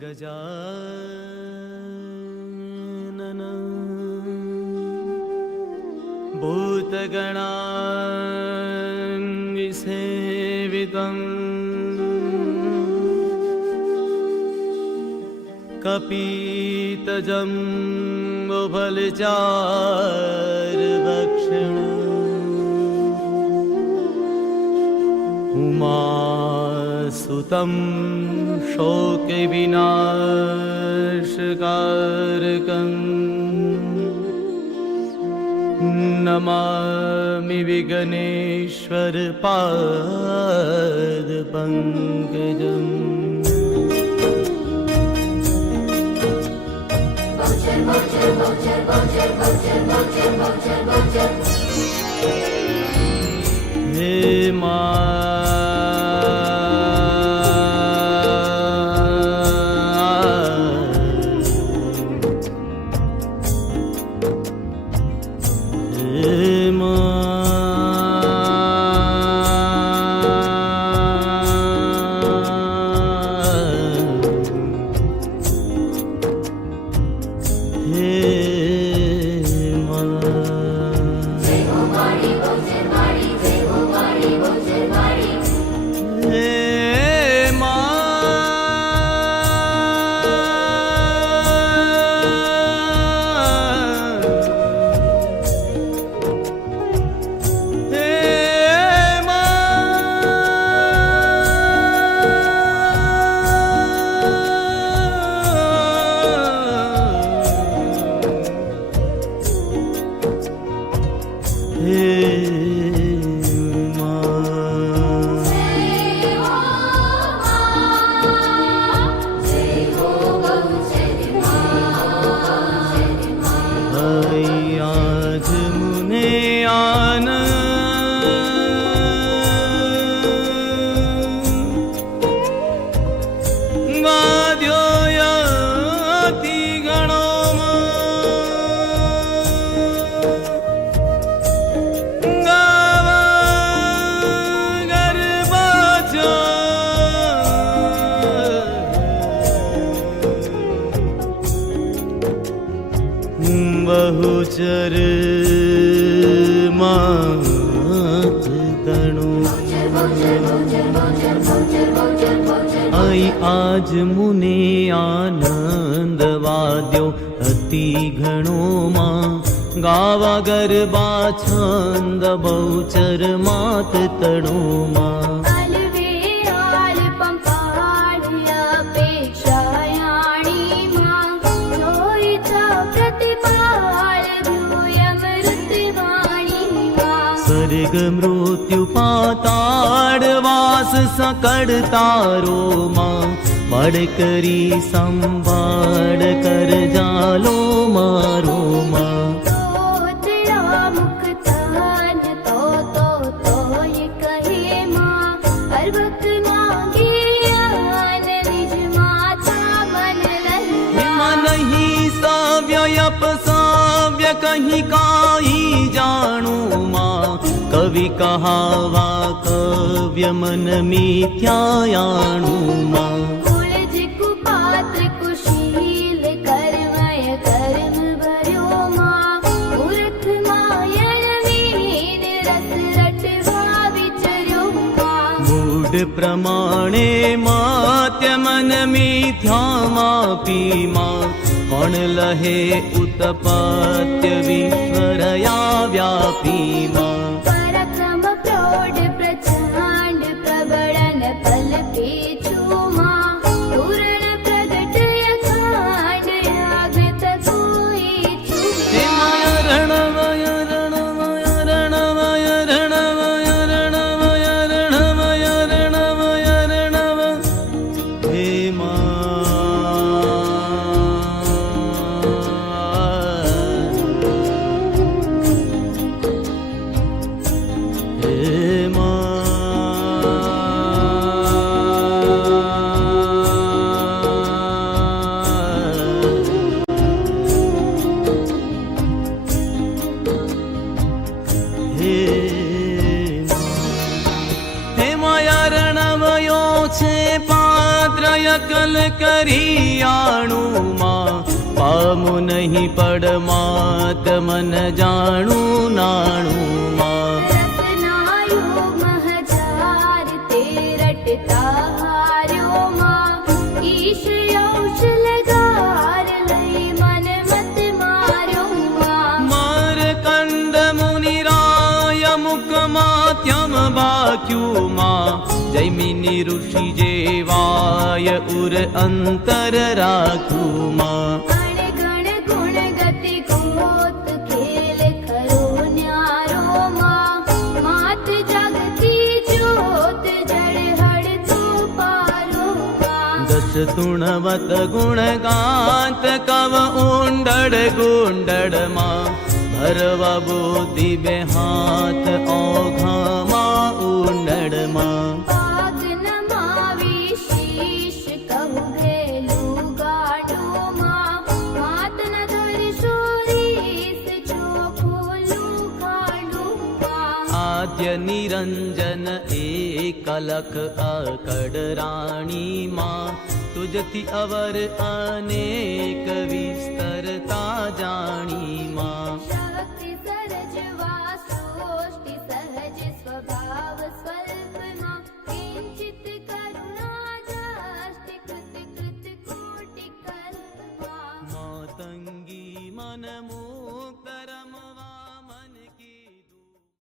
गजानन भूतगणासेवितं कपितजम्बुफलचारुभक्षणम् उमासुतं शोकविनाशकारकम् नमामि विघ्नेश्वर पादपङ्कजम्। हे बहुचर मात गणो आई आज मुने आनंद वाद्यो अति घणो मां गावा गरबा छंद बहुचर मात तणो मां स्वर्ग मृत्यु पाताड़ वास सकड़ तारो मां बड़ करी संभाड़ कर जालो मारो मां नहीं साव्य अपसाव्य कहीं काई जानू मां कवि कहावा कव्य मन मिथ्यायाणु मां कुपात्र कुशील कर्मय कर्म भर्यो मां मूर्ख मायण मीन रस रटवा विचर्यो मां मूढ़ प्रमाणे मात्य मन मिथ्या मापी मां कोण लहे उत्पत्य विश्वरया व्यापी मां અકલ કરિયાણું માં પામું નહીં પડમાત મન જાણું નાણું માં રત્નાયો મહજાર તે રટતા હાર્યો માં ઈશ યૌશ લગાર લઈ મન મત માર્યો માં માર કંદ મુનિરાય મુખમાત્યમ બાક્યું માં જૈમિની ઋષિ જેવાય ઉર અંતર રાખ્યું માં અણગણ ગુણ ગતિ ગોત ખેલ ખરો ન્યારો માં માત જગતી જ્યોત જળ હળતું પારો માં દશ તુણવત ગુણગાત કવ ઊંડળ ગુંડળમાં ભરવા બુદ્ધિ બે હાથ ઓઘામાં ઊંડળમાં પાગ નમાવી શીશ કહું ઘેલું ગાડું માં માત ન ધરશો રીસ ચોખોલું કાઢું માં આદ્ય નિરંજન એકલખ અકડ રાણી માં તુજથી અવર અને